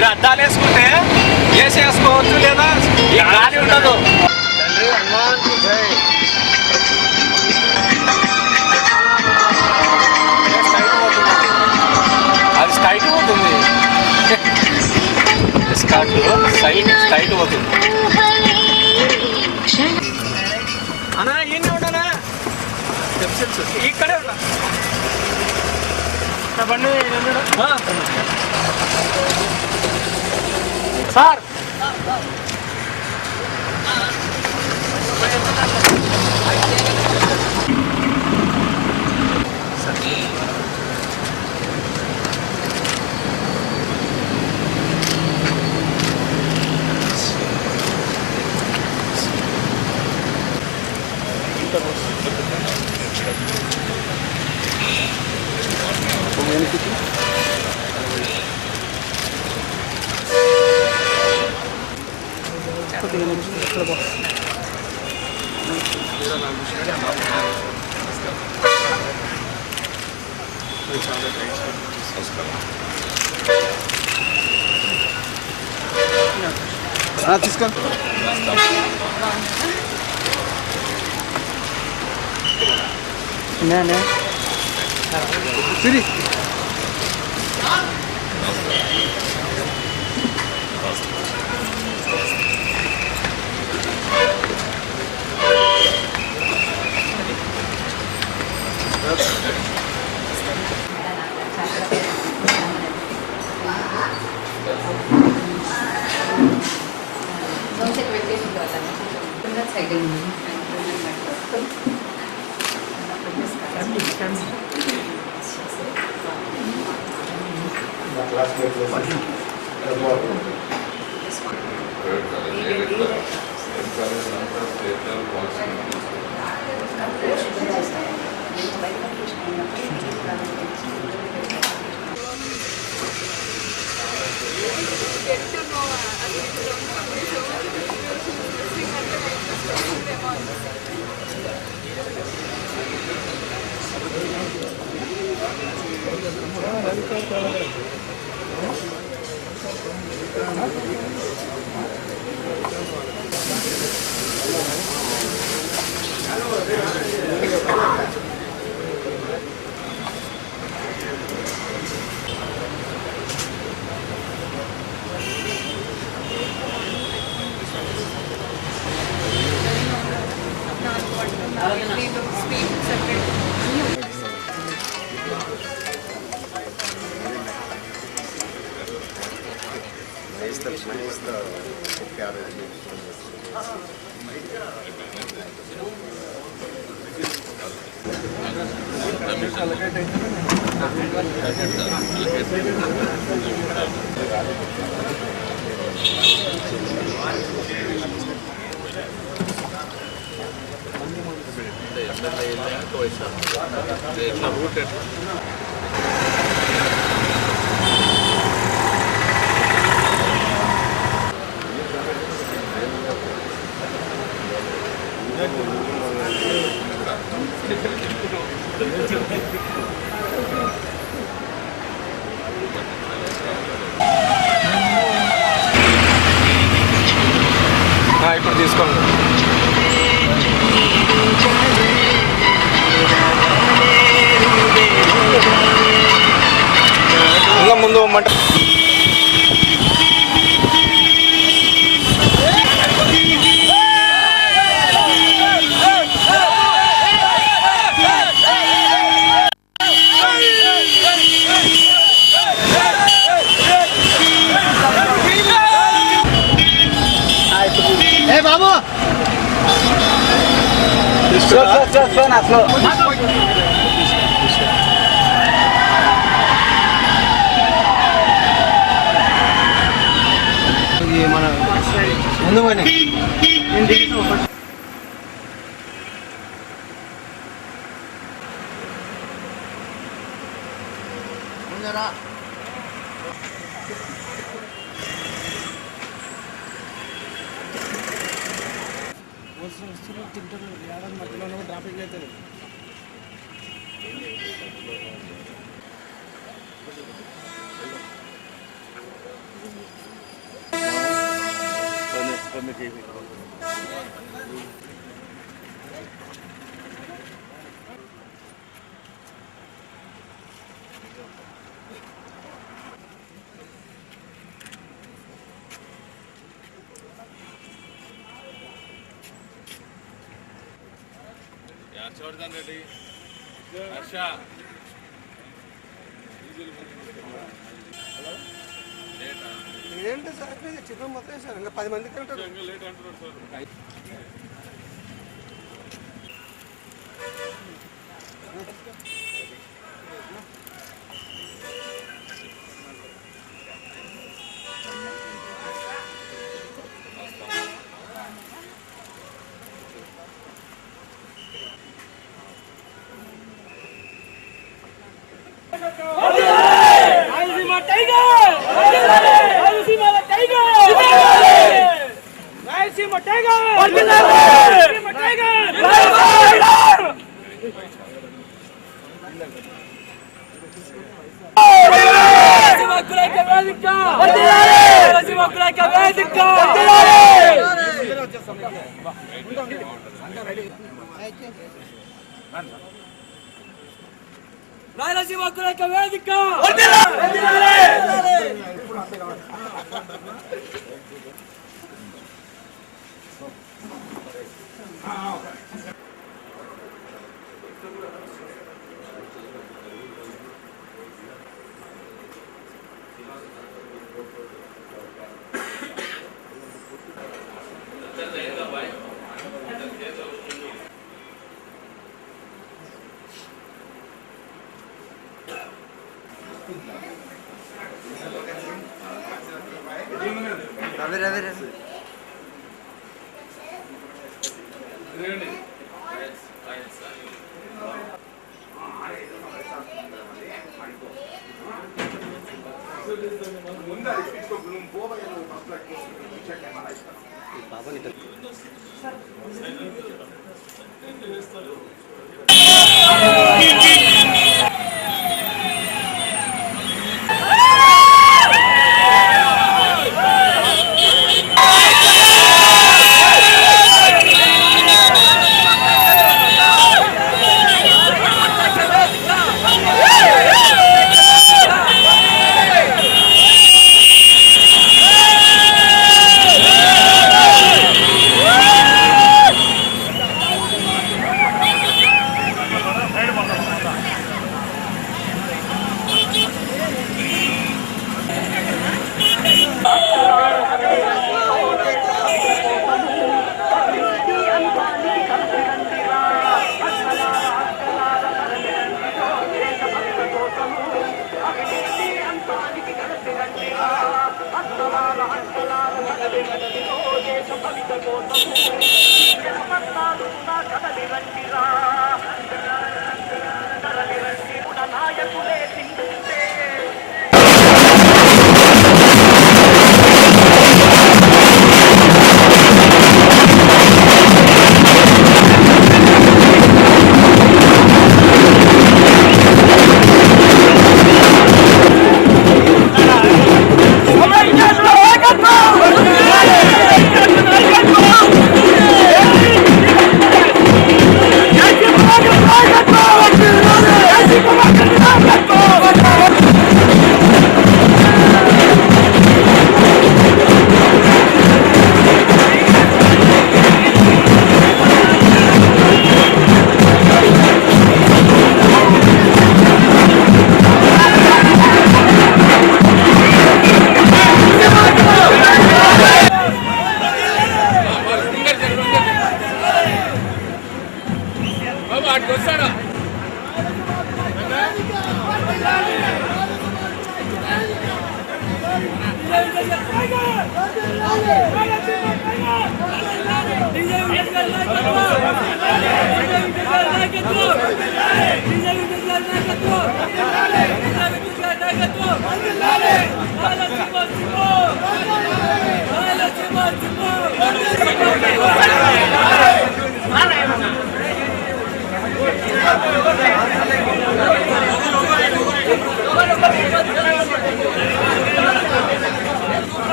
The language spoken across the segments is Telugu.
మీరు అద్దాలు వేసుకుంటే వేసేసుకోవచ్చు, లేదా గాలి ఉండదు. అది స్ట్రైట్ పోతుంది, స్ట్రైట్ పోతుంది. అన్నా ఈయనే ఉండనా, ఇక్కడే ఉన్నా బండి సార్. తీసుకోండి సిరి ఇప్పుడు తీసుకోండి. ఇంకా ముందు పోమంట. బాబు మన ముందు పోయినా వస్తువులు తింటారు ఏడాది మధ్యలో ట్రాఫిక్ అవుతుంది. హర్షవర్ధన్ రెడ్డి హర్ష ఏంటి సార్ చిత్రం మొత్తం సార్ ఇంకా 10 మందికి ఉంటారు. లేట్ అంటున్నారు సార్. రాయలసీమ హక్కుల వేదిక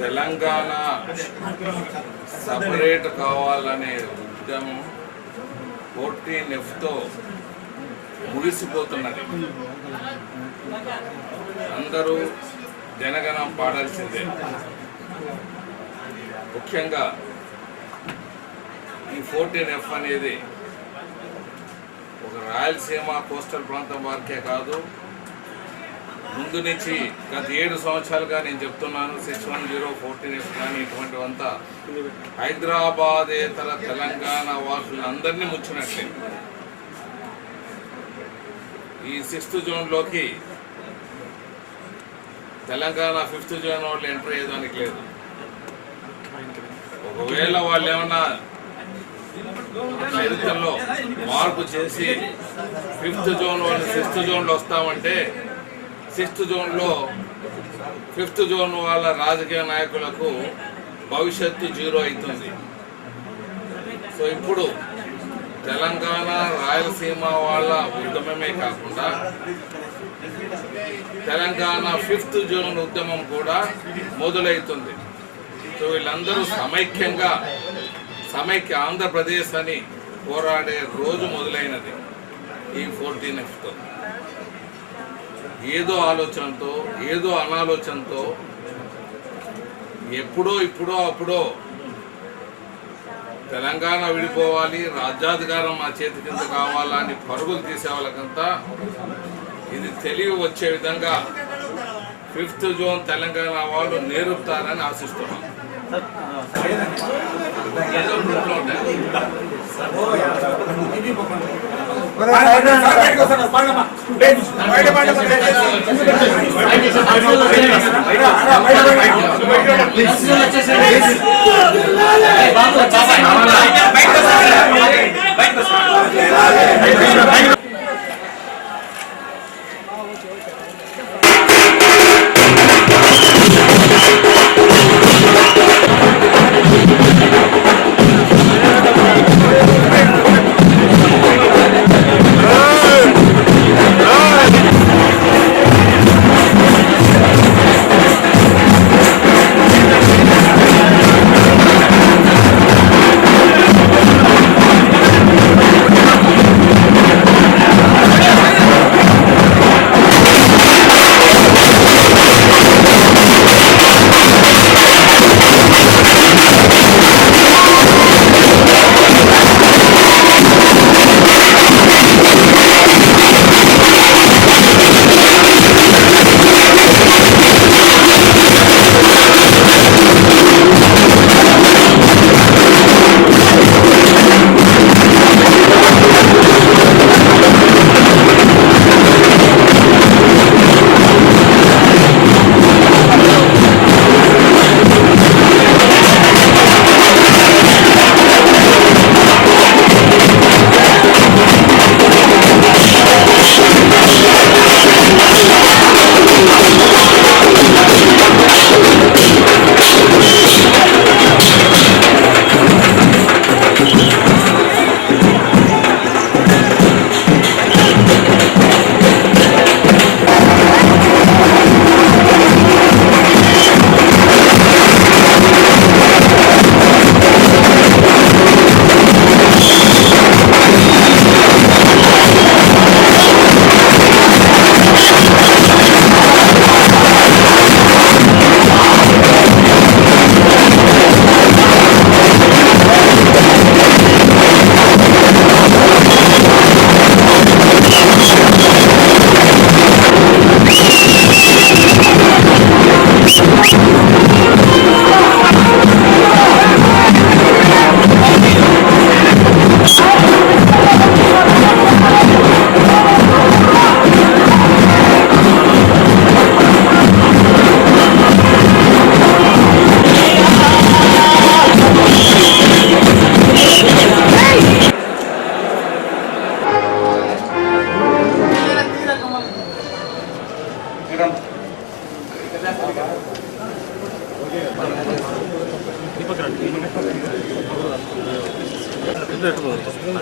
తెలంగాణ సపరేట్ కావాలనే ఉద్యమం 14Fతో ముగిసిపోతున్నది. అందరూ జనగణం పాడాల్సిందే. ముఖ్యంగా ఈ 14F అనేది ఒక రాయలసీమ కోస్టల్ ప్రాంతం వారికే కాదు, ముందు నుంచి గత 7 సంవత్సరాలుగా నేను చెప్తున్నాను. 610 14F కానీ ఇటువంటివంతా హైదరాబాదేతర తెలంగాణ వాసులందరినీ ముచ్చినట్లే. ఈ 6th జోన్లోకి తెలంగాణ 5th జోన్ వాళ్ళు ఎంటర్ అయ్యేదానికి లేదు. ఒకవేళ వాళ్ళు ఏమన్నా చరిత్రలో మార్పు చేసి 5th జోన్ వాళ్ళు 6th జోన్లో వస్తామంటే 6th జోన్లో 5th జోన్ వాళ్ళ రాజకీయ నాయకులకు భవిష్యత్తు 0 అవుతుంది. సో ఇప్పుడు తెలంగాణ రాయలసీమ వాళ్ళ ఉద్యమమే కాకుండా తెలంగాణ 5th జోన్ ఉద్యమం కూడా మొదలవుతుంది. సో వీళ్ళందరూ సమైక్య ఆంధ్రప్రదేశ్ అని పోరాడే రోజు మొదలైనది ఈ 14Fతో. ఏదో ఆలోచనతో, ఏదో అనాలోచనతో ఇప్పుడో అప్పుడో తెలంగాణ విడిపోవాలి, రాజ్యాధికారం మా చేతి కింద కావాలా అని పరుగులు తీసే వాళ్ళకంతా ఇది తెలివి వచ్చే విధంగా 5th జోన్ తెలంగాణ వాళ్ళు నేర్పుతారని ఆశిస్తున్నాం. ఏదో గ్రూప్లో ఉంటాయి.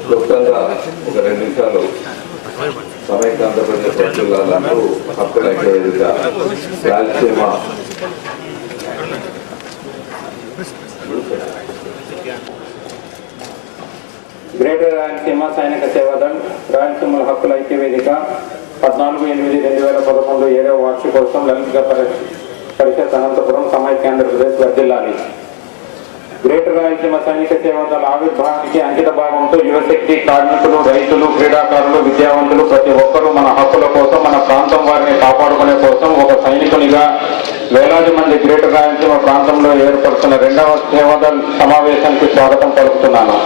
క్లుప్తంగా ఒక 2 నిమిషాలు సమైక్య ఆంధ్రప్రదేశ్ జిల్లాలకు హక్కుల ఐక్యవేదిక రాయలసీమ గ్రేటర్ రాయలసీమ సైనిక సేవాదళ్ రాయలసీమ హక్కుల ఐక్యవేదిక 14/8/2011 7వ వార్షికోత్సవం లలిత పరిషత్ అనంతపురం సమైక్య ఆంధ్రప్రదేశ్ వర్ధిల్లాలి. గ్రేటర్ రాయలసీమ సైనిక సేవాదళ ఆవిర్భావానికి అంకిత భావంతో యువశక్తి, కార్మికులు, రైతులు, క్రీడాకారులు, విద్యావంతులు ప్రతి ఒక్కరూ మన హక్కుల కోసం, మన ప్రాంతం వారిని కాపాడుకునే కోసం ఒక సైనికునిగా వేలాది మంది గ్రేటర్ రాయలసీమ ప్రాంతంలో ఏర్పడుతున్న 2వ సేవాదళ్ సమావేశానికి స్వాగతం పలుకుతున్నాను.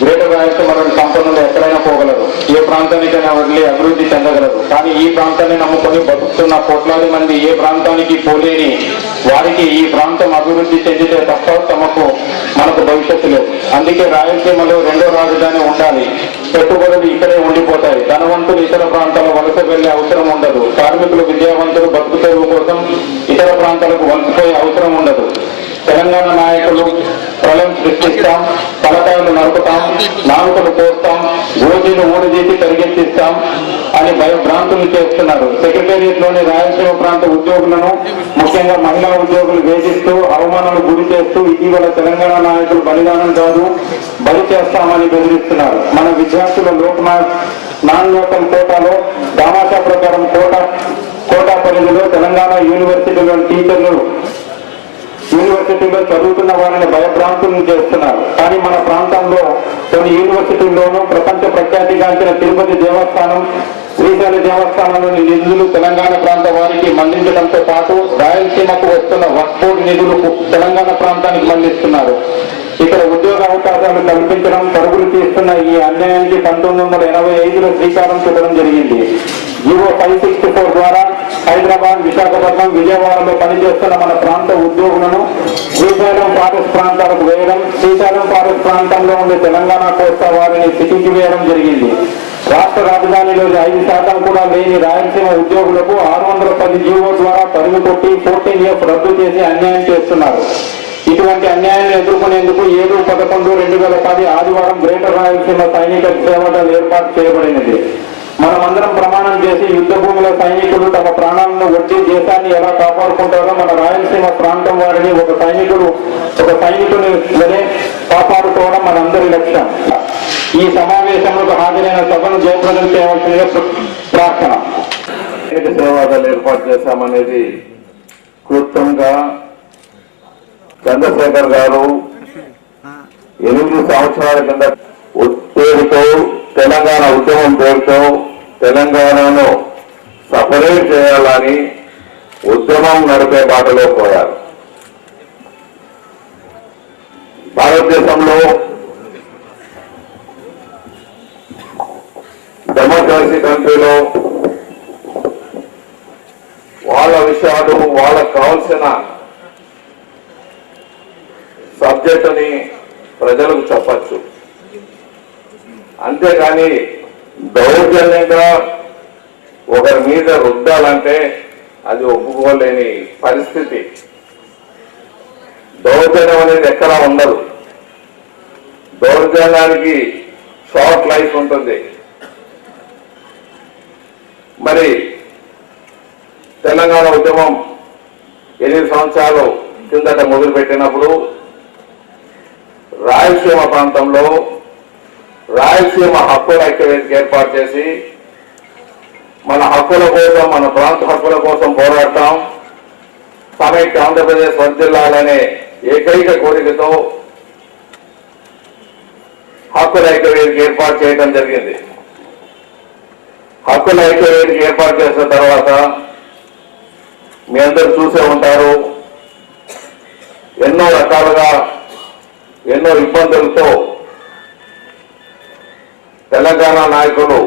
గ్రేటర్ రాయలసీమలోని సంపన్నులు ఎక్కడైనా పోగలరు, ఏ ప్రాంతానికైనా వదిలి అభివృద్ధి చెందగలరు. కానీ ఈ ప్రాంతాన్ని నమ్ముకొని బతుకుతున్న కోట్లాది మంది ఏ ప్రాంతానికి పోలేని వారికి ఈ ప్రాంతం అభివృద్ధి చెందితే తప్ప మనకు భవిష్యత్తు లేదు. అందుకే రాయలసీమలో 2వ రాజధాని ఉండాలి. పెట్టుబడులు ఇక్కడే ఉండిపోతాయి. ధనవంతులు ఇతర ప్రాంతాలకు వలస వెళ్లే అవసరం ఉండదు. కార్మికులు, విద్యావంతులు బతుకు తెరువు కోసం ఇతర ప్రాంతాలకు వలసపోయే అవసరం ఉండదు. తెలంగాణ నాయకులు ప్రళయం సృష్టిస్తాం, తలకాయలు నరుకుతాం, నాలుకలు కోస్తాం, గోజీలు ఊడదీసి పరిగెత్తిస్తాం అని భయభ్రాంతులు చేస్తున్నారు. సెక్రటేరియట్ లోని రాయలసీమ ప్రాంత ఉద్యోగులను, ముఖ్యంగా మహిళా ఉద్యోగులు వేధిస్తూ అవమానాలు గురి చేస్తూ ఇటీవల తెలంగాణ నాయకులు బలిదానం కాదు బలి చేస్తామని బెదిరిస్తున్నారు. మన విద్యార్థుల నాన్ లోకల్ కోటాలో దామాషా ప్రకారం కోటా పరిధిలో తెలంగాణ యూనివర్సిటీలోని టీచర్లు యూనివర్సిటీలో చదువుతున్న వారిని భయభ్రాంతులను చేస్తున్నారు. కానీ మన ప్రాంతంలో కొన్ని యూనివర్సిటీల్లోనూ ప్రపంచ ప్రఖ్యాతిగాంచిన తిరుపతి దేవస్థానం, శ్రీశైల దేవస్థానంలోని నిధులు తెలంగాణ ప్రాంత వారికి మళ్లించడంతో పాటు రాయలసీమకు వస్తున్న వక్ఫ్ బోర్డు నిధులు తెలంగాణ ప్రాంతానికి మళ్లిస్తున్నారు. ఇక్కడ ఉద్యోగ అవకాశాలు కల్పించడం, పరుగులు తీస్తున్న ఈ అన్యాయానికి 1985లో శ్రీకారం చుట్టడం జరిగింది. జీవో 564 ద్వారా హైదరాబాద్, విశాఖపట్నం, విజయవాడలో పనిచేస్తున్న మన ప్రాంత ఉద్యోగులను శ్రీశైలం ఫారెస్ట్ ప్రాంతాలకు వేయడం, శ్రీశైలం ఫారెస్ట్ ప్రాంతంలో ఉండే తెలంగాణ కోస్తా వారిని సిటీకి వేయడం జరిగింది. రాష్ట్ర రాజధానిలో 5% కూడా లేని రాయలసీమ ఉద్యోగులకు 610 జీవో ద్వారా పరిమి కొట్టి 14F రద్దు చేసి అన్యాయం చేస్తున్నారు. ఇటువంటి అన్యాయాన్ని ఎదుర్కొనేందుకు 7/11/2010 ఆదివారం గ్రేటర్ రాయలసీమ సైనిక సేవాదళ్ ఏర్పాటు చేయబడినది. మనమందరం ప్రమాణం చేసి యుద్ధ భూమిలో సైనికులు తమ ప్రాణాలను ఒడ్డి దేశాన్ని ఎలా కాపాడుకుంటారో మన రాయలసీమ ప్రాంతం వారిని ఒక సైనికుని వలె కాపాడుకోవడం మనందరి లక్ష్యం. ఈ సమావేశంలో హాజరైన సభను జయప్రదం చేయవలసిన ప్రార్థన. సేవాదళ్ ఏర్పాటు చేశామనేది క్లుప్తంగా చంద్రశేఖర్ గారు 8 సంవత్సరాల కింద పేరుతో తెలంగాణ ఉద్యమం పేరుతో తెలంగాణను సపరేట్ చేయాలని ఉద్యమం నడిపే బాటలో పోయారు. భారతదేశంలో డెమోక్రసీ కంట్రీలో వాళ్ళ విషయాలు, వాళ్ళకు కావాల్సిన సబ్జెక్టుని ప్రజలకు చెప్పచ్చు. అంతేగాని దౌర్జన్యంగా ఒకరి మీద రుద్దాలంటే అది ఒప్పుకోలేని పరిస్థితి. దౌర్జన్యం అనేది ఎక్కడా ఉండదు. దౌర్జన్యానికి షార్ట్ లైఫ్ ఉంటుంది. మరి తెలంగాణ ఉద్యమం 8 సంవత్సరాలు కిందట మొదలుపెట్టినప్పుడు రాయలసీమ ప్రాంతంలో రాయలసీమ హక్కుల ఐక్యవేదిక ఏర్పాటు చేసి మన హక్కుల కోసం, మన ప్రాంత హక్కుల కోసం పోరాడతాం, సమైక్య ఆంధ్రప్రదేశ్ వర్ధిల్లాలనే ఏకైక కోరికతో హక్కుల ఐక్యవేదిక ఏర్పాటు చేయడం జరిగింది. హక్కుల ఐక్యవేదిక ఏర్పాటు చేసిన తర్వాత మీ అందరూ చూసే ఉంటారు, ఎన్నో రకాలుగా ఎన్నో ఇబ్బందులతో తెలంగాణ నాయకులు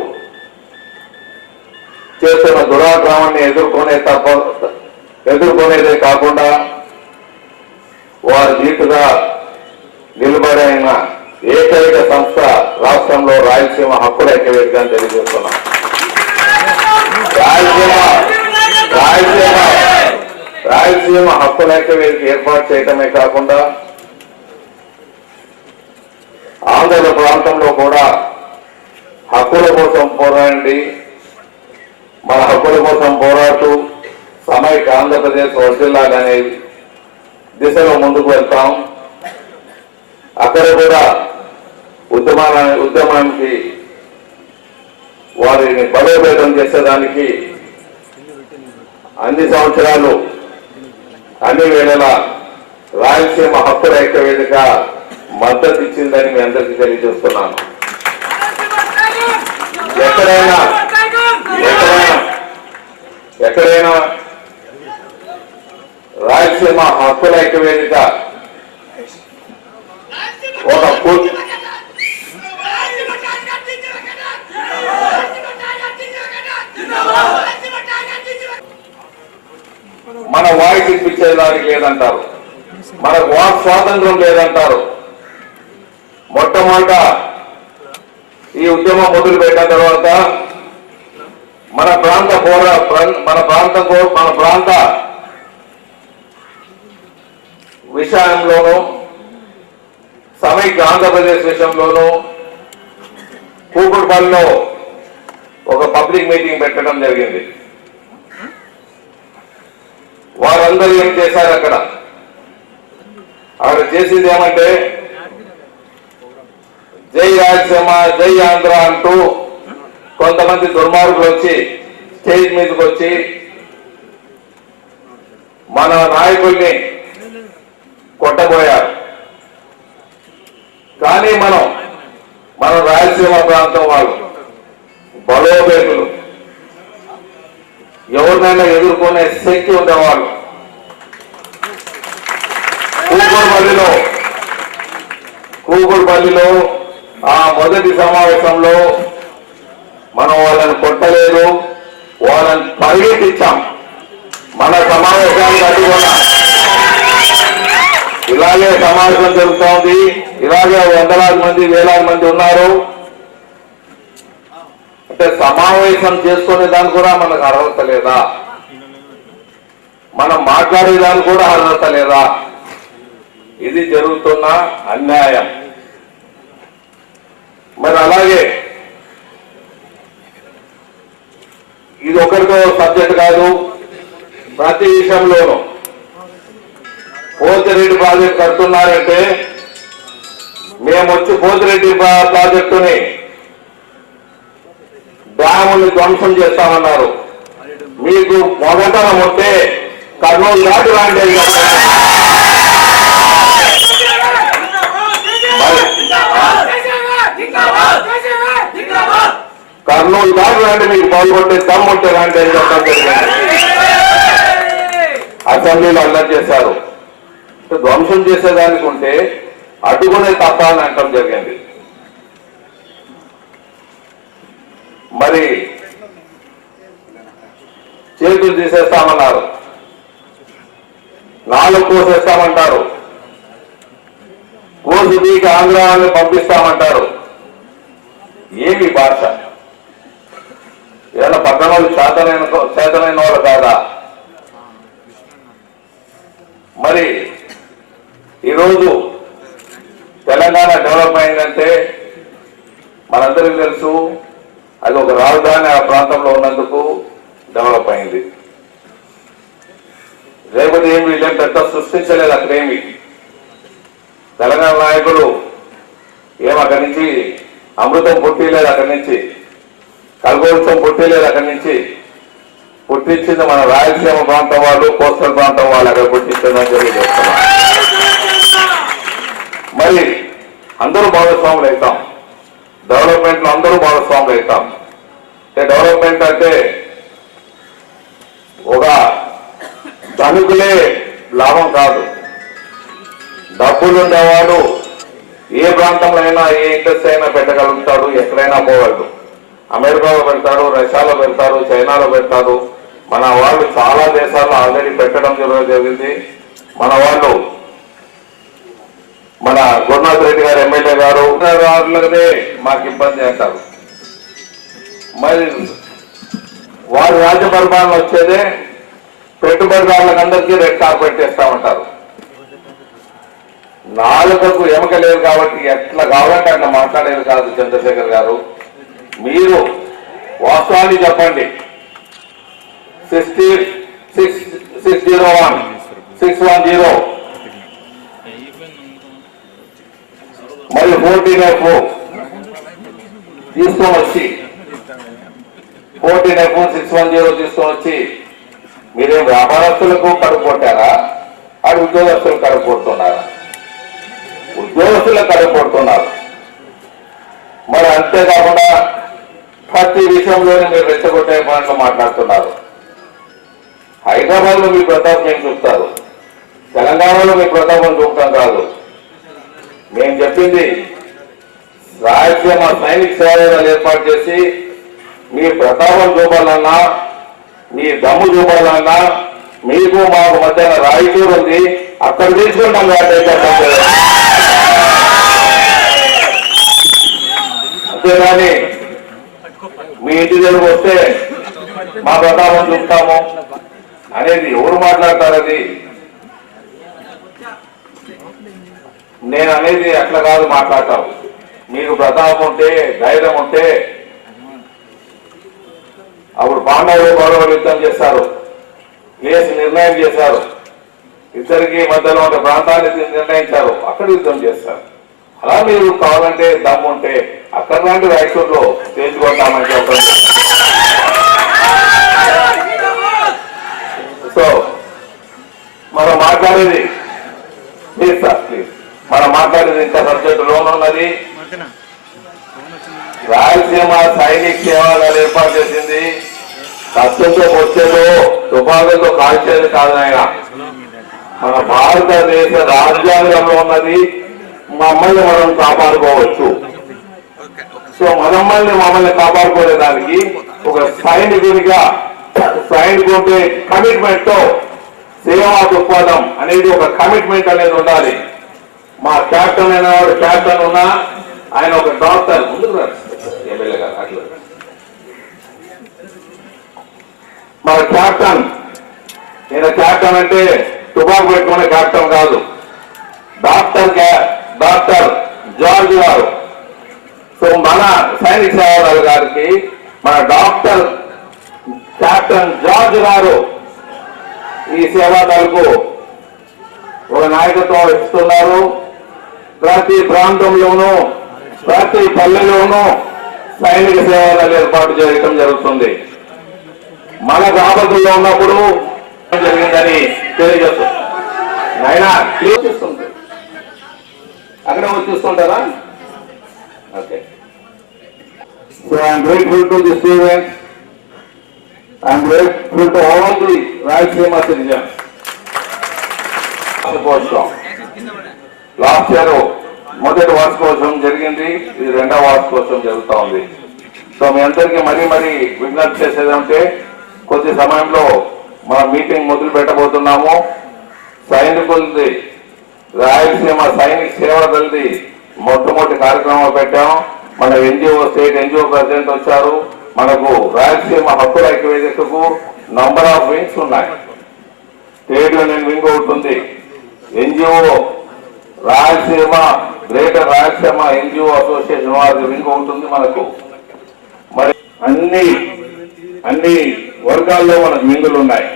చేస్తున్న దురాక్రమాన్ని ఎదుర్కొనేదే కాకుండా వారు జీటుగా నిలబడిన ఏకైక సంస్థ రాష్ట్రంలో రాయలసీమ హక్కుల ఐక్యవేదిక అని తెలియజేస్తున్నాం. రాయలసీమ హక్కుల ఐక్యవేదిక ఏర్పాటు చేయటమే కాకుండా సీమాంధ్ర ప్రాంతంలో కూడా హక్కుల కోసం పోరాడండి. మన హక్కుల కోసం పోరాడుతూ సమైక్య ఆంధ్రప్రదేశ్ వర్ధిల్లాలనే దిశలో ముందుకు వెళ్తాం. అక్కడ కూడా ఉద్యమానికి వారిని బలోపేతం చేసేదానికి అన్ని సంవత్సరాలు అన్ని వేళలా రాయలసీమ హక్కుల ఐక్య వేదిక మద్దతు ఇచ్చిందని మీ అందరికీ తెలియజేస్తున్నాను. ఎక్కడైనా రాయలసీమ హక్కుల ఐక్య వేదిక ఒక మన వాయిస్ ఇప్పించేదానికి లేదంటారు, మన వాక్ స్వాతంత్రం లేదంటారు. మొట్టమొదట ఈ ఉద్యమం మొదలు పెట్టిన తర్వాత మన ప్రాంత విషయంలోనూ సమైక్య ఆంధ్రప్రదేశ్ విషయంలోనూ కూకట్పల్లిలో ఒక పబ్లిక్ మీటింగ్ పెట్టడం జరిగింది. వారందరూ ఏం చేశారు అక్కడ చేసింది ఏమంటే జై రాయలసీమ జై ఆంధ్ర అంటూ కొంతమంది దుర్మార్గులు వచ్చి స్టేజ్ మీదకి వచ్చి మన నాయకుల్ని కొట్టబోయారు. కానీ మన రాయలసీమ ప్రాంతం వాళ్ళు బలోపేతులు, ఎవరినైనా ఎదుర్కొనే శక్తి ఉండేవాళ్ళు. కూకట్పల్లిలో ఆ మొదటి సమావేశంలో మనం వాళ్ళని కొట్టలేదు, వాళ్ళని పరిగెట్టించాం. మన సమావేశానికి అడ్డుకున్నా ఇలాగే సమావేశం జరుగుతోంది, ఇలాగే వందలాది మంది వేలాది మంది ఉన్నారు అంటే సమావేశం చేసుకునే దానికి కూడా మనకు అర్హత లేదా? మనం మాట్లాడేదానికి కూడా అర్హత లేదా? ఇది జరుగుతున్న అన్యాయం. మరి అలాగే ఇది ఒకరితో సబ్జెక్ట్ కాదు, ప్రతి విషయంలోనూ పోతిరెడ్డి ప్రాజెక్ట్ కడుతున్నారంటే మేము వచ్చి పోతిరెడ్డి ప్రాజెక్టుని డ్యాముని ధ్వంసం చేస్తామన్నారు. మీకు మొదటనం ఉంటే కర్నూలు దాటి రాండి. కర్నూలు దాటి రండి, మీకు పాల్గొంటే దమ్ముంటే రండి అని చెప్పడం జరిగింది. అసెంబ్లీలో అల్లరి చేశారు. ధ్వంసం చేసేదానికి ఉంటే అడ్డుకునే తప్ప అని అంటం జరిగింది. మరి చేతులు తీసేస్తామన్నారు, 4 కోసేస్తామంటారు, కోసి మీకు ఆంధ్రాన్ని పంపిస్తామంటారు. ఏమి భాష? ఏదైనా పక్కన వాళ్ళు చేతనైన వాళ్ళు కాదా? మరి ఈరోజు తెలంగాణ డెవలప్ అయిందంటే మనందరికీ తెలుసు, అది ఒక రాజధాని ఆ ప్రాంతంలో ఉన్నందుకు డెవలప్ అయింది. లేకపోతే ఏమి వీళ్ళేం పెద్ద సృష్టించలేదు అక్కడేమి. తెలంగాణ నాయకులు అక్కడి నుంచి అమృతం పుట్టిలేదు, అక్కడి నుంచి కల్గోత్సవం పుట్టిలేదు, అక్కడి నుంచి పుట్టించింది మన రాయలసీమ ప్రాంతం వాళ్ళు, కోస్టల్ ప్రాంతం వాళ్ళు అక్కడ పుట్టించిందని తెలియజేస్తున్నాం. మరి అందరూ భాగస్వాములు అవుతాం, డెవలప్మెంట్ లో అందరూ భాగస్వాములు అవుతాం. డెవలప్మెంట్ అంటే ఒక ధనికులే లాభం కాదు. డబ్బులు ఉండేవాడు ఏ ప్రాంతంలో అయినా ఏ ఇండస్ట్రీ అయినా పెట్టగలుగుతాడు, ఎక్కడైనా పోగలడు. అమెరికాలో పెడతాడు, రష్యాలో పెడతారు, చైనాలో పెడతారు. మన వాళ్ళు చాలా దేశాల్లో ఆల్రెడీ పెట్టడం జరిగింది. మన వాళ్ళు మన గురునాథ్ రెడ్డి గారు ఎమ్మెల్యే గారు వాళ్ళదే మాకు ఇబ్బంది అంటారు. మరి వారి రాజ్య పరిపాలన వచ్చేదే పెట్టుబడిదారులకు అందరికీ రెడ్ కార్పెట్ చేస్తామంటారు. నాలుకకు ఎమక లేదు కాబట్టి ఎట్లా కావాలంటే అట్లా మాట్లాడేది కాదు చంద్రశేఖర్ గారు. మీరు వాస్తవాన్ని చెప్పండి. 601 610 మరియు 14F తీసుకొని వచ్చి 14F 610 తీసుకొని వచ్చి మీరేం వ్యాపారస్తులకు కడుపు కొట్టారా? అది ఉద్యోగస్తులు కడుపు కొడుతున్నారా? ఉద్యోగస్తులకు కడుపు కొడుతున్నారు. మరి అంతేకాకుండా ప్రతి విషయంలోనే మీరు రెచ్చగొట్టే పనులు మాట్లాడుతున్నారు. హైదరాబాద్ లో మీ ప్రతాపం ఏం చూస్తారు, తెలంగాణలో మీ ప్రతాపం చూడటం కాదు. మేము చెప్పింది రాయలసీమ సైనిక సేవలు ఏర్పాటు చేసి మీ ప్రతాపం చూపాలన్నా, మీ దమ్ము చూపాలన్నా మీకు మాకు మధ్యన రాయచూరు ఉంది, అక్కడ తీసుకుంటాం అంతేగాని మీ ఇంటి దగ్గరకు వస్తే మా ప్రతాపం చూస్తాము అనేది ఎవరు మాట్లాడతారు? అది నేను అనేది అట్లా కాదు మాట్లాడతాం. మీకు ప్రతాపం ఉంటే, ధైర్యం ఉంటే అప్పుడు పాండవులు కౌరవులు యుద్ధం చేస్తారు, ప్లేస్ నిర్ణయం చేశారు, ఇద్దరికి మధ్యలో ఉన్న ప్రాంతాన్ని నిర్ణయించారు, అక్కడ యుద్ధం చేస్తారు. అలా మీరు కావాలంటే దమ్ము ఉంటే అక్కడ లాంటి రాయచూరులో చేయించుకుంటామని చెప్పండి. సో మనం మాట్లాడేది ప్లీజ్ సార్ ప్లీజ్, మనం మాట్లాడేది ఇంత సబ్జెక్టు లోనున్నది. రాయలసీమ సైనిక సేవలు ఏర్పాటు చేసింది కష్టంతో వచ్చేదో తుపాకులతో కాల్చేది కాదు ఆయన. మన భారతదేశ రాజ్యాంగంలో ఉన్నది మమ్మల్ని మనం కాపాడుకోవచ్చు. సో మమ్మల్ని కాపాడుకోలేదానికి ఒక సైనికునిగా సైనికుడి కమిట్మెంట్ తో సేవా దృక్పథం అనేది ఒక కమిట్మెంట్ అనేది ఉండాలి. మా క్యాప్టెన్ అయిన వాడు క్యాప్టెన్ ఉన్నా ఆయన ఒక డాక్టర్ ముందుకు ఎమ్మెల్యే గారు అట్లా మన క్యాప్టెన్. నేను క్యాప్టెన్ అంటే తుపాకు పెట్టుకునే క్యాప్టెన్ కాదు. డాక్టర్ జార్జ్ గారు, సో మన సైనిక సేవలు గారికి మన డాక్టర్ క్యాప్టెన్ జార్జ్ గారు ఈ సేవా దళకు ఒక నాయకత్వం ఇస్తున్నారు. ప్రతి ప్రాంతంలోనూ ప్రతి పల్లెలోనూ సైనిక సేవలు ఏర్పాటు చేయడం జరుగుతుంది. మన ఆపదల్లో ఉన్నప్పుడు జరిగిందని తెలియజేస్తుంది. ఆయన చూస్తుంది అక్కడ చూస్తుంటారా? Okay. So I'm grateful to the students, I'm grateful to all the Rayalaseema citizens. Last year మొదటి వార్షికోత్సవం జరిగింది, ఇది రెండవ వార్షికోత్సవం జరుగుతూ ఉంది. సో మీ అందరికీ మరీ విజ్ఞప్తి చేసేదంటే కొద్ది సమయంలో మన మీటింగ్ మొదలు పెట్టబోతున్నాము. సైనికులది రాయలసీమ సైనిక సేవలది మొట్టమొదటి కార్యక్రమం పెట్టాం. మన స్టేట్ ఎన్జిఓ ప్రెసిడెంట్ వచ్చారు. మనకు రాయలసీమ హక్కుల ఐక్యవేదికకు నంబర్ ఆఫ్ వింగ్స్ ఉన్నాయి. స్టేట్ యూనియన్ వింగ్ ఒకటి ఉంది, NGO Rayalaseema greater Rayalaseema NGO association వారి వింగ్ ఒకటి ఉంది మనకు. మరి అన్ని వర్గాల్లో మనకు వింగులు ఉన్నాయి.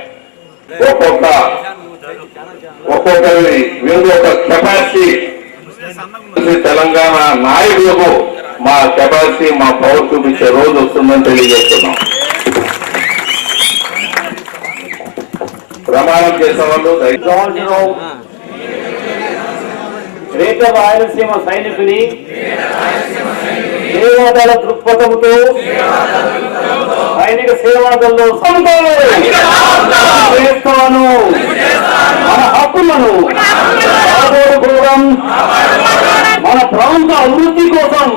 ఒక్కొక్కరి వింగ్ ఒక కెపాసిటీ. తెలంగాణ నాయకులకు మా కెపాసిటీ మా పవర్ చూపించే రోజు వస్తుందని తెలియజేస్తున్నాం. ప్రమాణం చేసే వాళ్ళు గ్రేటర్ రాయలసీమ సైనికుని సేవాదళ దృక్పథంతో సైనిక సేవాదళలో చేస్తాను. మన హక్కులను కాపాడుకోవడం, మన ప్రాంత అభివృద్ధి కోసం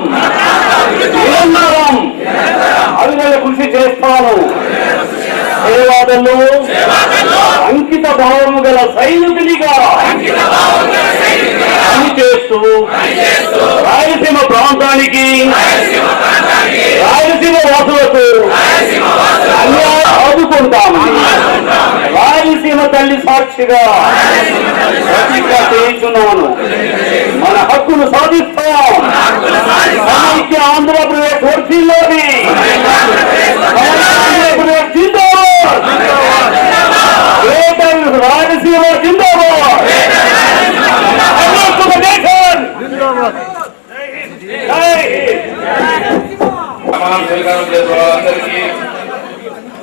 నిరంతరం అవినయ కృషి చేస్తాను. సేవాదళలో అంకిత భావము గల సైనికునిగా పనిచేస్తూ రాయలసీమ ప్రాంతానికి, రాయలసీమ వాసులకు అన్యాయం ఆదుకుంటామని రాయలసీమ తల్లి సాక్షిగా ప్రతిజ్ఞ చేయించున్నాను. హక్కులు సాధిస్తాం. సమైక్య ఆంధ్రప్రదేశ్ వర్ధిల్లాలి. ఆంధ్రప్రదేశ్ జిందాబాద్. గ్రేటర్ రాయలసీమ జిందాబాద్. ప్రమాణం స్వీకారం చేసిన వాళ్ళందరికీ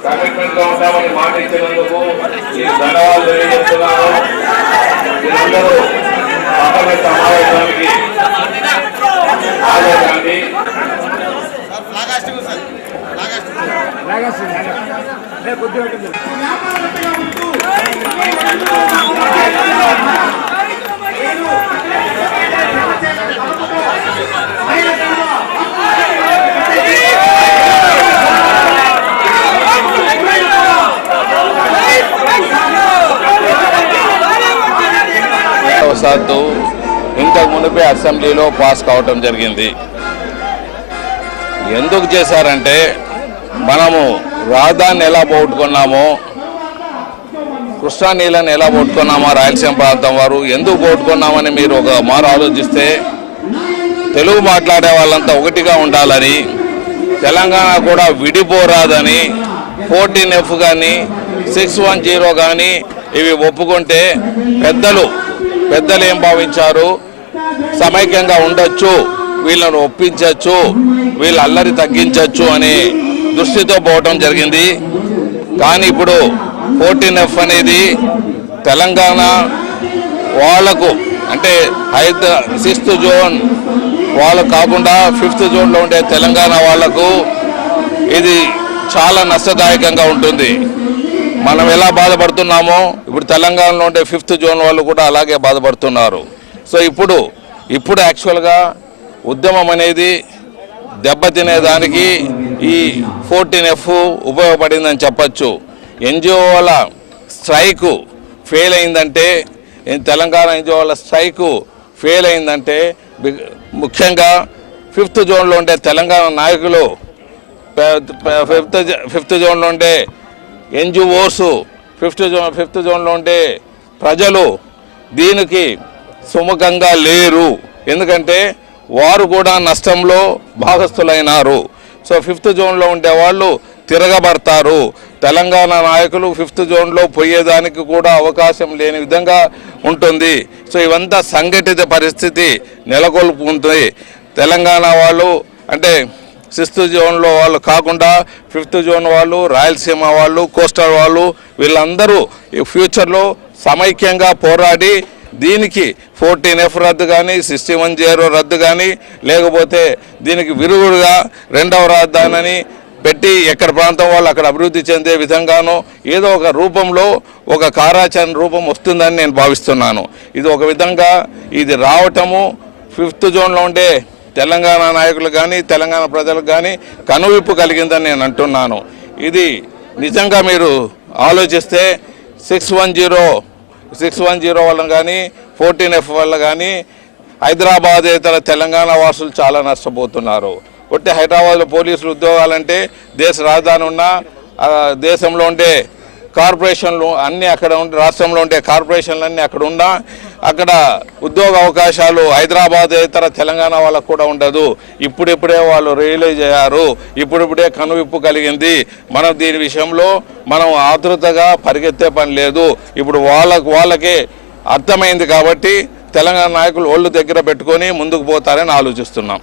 కమిట్మెంట్ గా ఉంటామని మాట ఇచ్చినందుకు ఈ ధన్యవాదాలు తెలియజేస్తున్నాను. మీరందరూ పార్లమెంట్ సమావేశానికి హాజరండి. వశాత్తు ఇంతకు మునిపే అసెంబ్లీలో పాస్ కావటం జరిగింది. ఎందుకు చేశారంటే మనము రాజధానిని ఎలా పోగొట్టుకున్నామో, కృష్ణా నీళ్ళని ఎలా పోగొట్టుకున్నామో రాయలసీమ ప్రాంతం వారు ఎందుకు పోగొట్టుకున్నామని మీరు ఒక మారు ఆలోచిస్తే, తెలుగు మాట్లాడే వాళ్ళంతా ఒకటిగా ఉండాలని, తెలంగాణ కూడా విడిపోరాదని 14F కానీ 610 కానీ ఇవి ఒప్పుకుంటే పెద్దలు ఏం భావించారు, సమైక్యంగా ఉండొచ్చు, వీళ్ళను ఒప్పించవచ్చు, వీళ్ళ అల్లరి తగ్గించవచ్చు అనే దృష్టితో పోవటం జరిగింది. కానీ ఇప్పుడు 14F అనేది తెలంగాణ వాళ్లకు అంటే 6th జోన్ వాళ్ళకు కాకుండా 5th జోన్లో ఉండే తెలంగాణ వాళ్లకు ఇది చాలా నష్టదాయకంగా ఉంటుంది. మనం ఎలా బాధపడుతున్నామో ఇప్పుడు తెలంగాణలో ఉండే 5th జోన్ వాళ్ళు కూడా అలాగే బాధపడుతున్నారు. సో ఇప్పుడు యాక్చువల్గా ఉద్యమం అనేది దెబ్బతినేదానికి ఈ 14F ఉపయోగపడిందని చెప్పచ్చు. ఎన్జిఓల స్ట్రైకు ఫెయిల్ అయిందంటే, తెలంగాణ ఎన్జిఓల స్ట్రైకు ఫెయిల్ అయిందంటే ముఖ్యంగా 5th జోన్లో ఉండే తెలంగాణ నాయకులు, 5th జోన్లో ఉండే ఎన్జిఓస్, 5th జోన్లో ఉండే ప్రజలు దీనికి సుముఖంగా లేరు. ఎందుకంటే వారు కూడా నష్టంలో భాగస్థులైనారు. సో 5th జోన్లో ఉండే వాళ్ళు తిరగబడతారు. తెలంగాణ నాయకులు 5th జోన్లో పోయేదానికి కూడా అవకాశం లేని విధంగా ఉంటుంది. సో ఇవంతా సంఘటిత పరిస్థితి నెలకొల్పుతుంది. తెలంగాణ వాళ్ళు అంటే 6th జోన్లో వాళ్ళు కాకుండా 5th జోన్ వాళ్ళు, రాయలసీమ వాళ్ళు, కోస్టల్ వాళ్ళు వీళ్ళందరూ ఈ ఫ్యూచర్లో సమైక్యంగా పోరాడి దీనికి 14F రద్దు కానీ 6110 రద్దు కానీ లేకపోతే దీనికి విరుగుడుగా 2వ రాజధానిని పెట్టి ఎక్కడ ప్రాంతం వాళ్ళు అక్కడ అభివృద్ధి చెందే విధంగానో ఏదో ఒక రూపంలో ఒక కార్యాచరణ రూపం వస్తుందని నేను భావిస్తున్నాను. ఇది ఒక విధంగా ఇది రావటము 5th జోన్లో ఉండే తెలంగాణ నాయకులు కానీ తెలంగాణ ప్రజలకు కానీ కనువిప్పు కలిగిందని నేను అంటున్నాను. ఇది నిజంగా మీరు ఆలోచిస్తే 610 వల్ల కానీ 14F వల్ల కానీ హైదరాబాదేతర తెలంగాణ వాసులు చాలా నష్టపోతున్నారు. కొట్టి హైదరాబాద్లో పోలీసులు ఉద్యోగాలంటే దేశ రాజధాని ఉన్న దేశంలో ఉండే కార్పొరేషన్లు అన్నీ అక్కడ ఉండి, రాష్ట్రంలో ఉండే కార్పొరేషన్లు అన్నీ అక్కడ ఉన్నా అక్కడ ఉద్యోగ అవకాశాలు హైదరాబాదేతర తెలంగాణ వాళ్ళకు కూడా ఉండదు. ఇప్పుడిప్పుడే వాళ్ళు రియలైజ్ అయ్యారు, ఇప్పుడిప్పుడే కనువిప్పు కలిగింది. మనం దీని విషయంలో మనం ఆతృతగా పరిగెత్తే పని లేదు. ఇప్పుడు వాళ్ళకే అర్థమైంది కాబట్టి తెలంగాణ నాయకులు ఒళ్ళు దగ్గర పెట్టుకొని ముందుకు పోతారని ఆలోచిస్తున్నాం.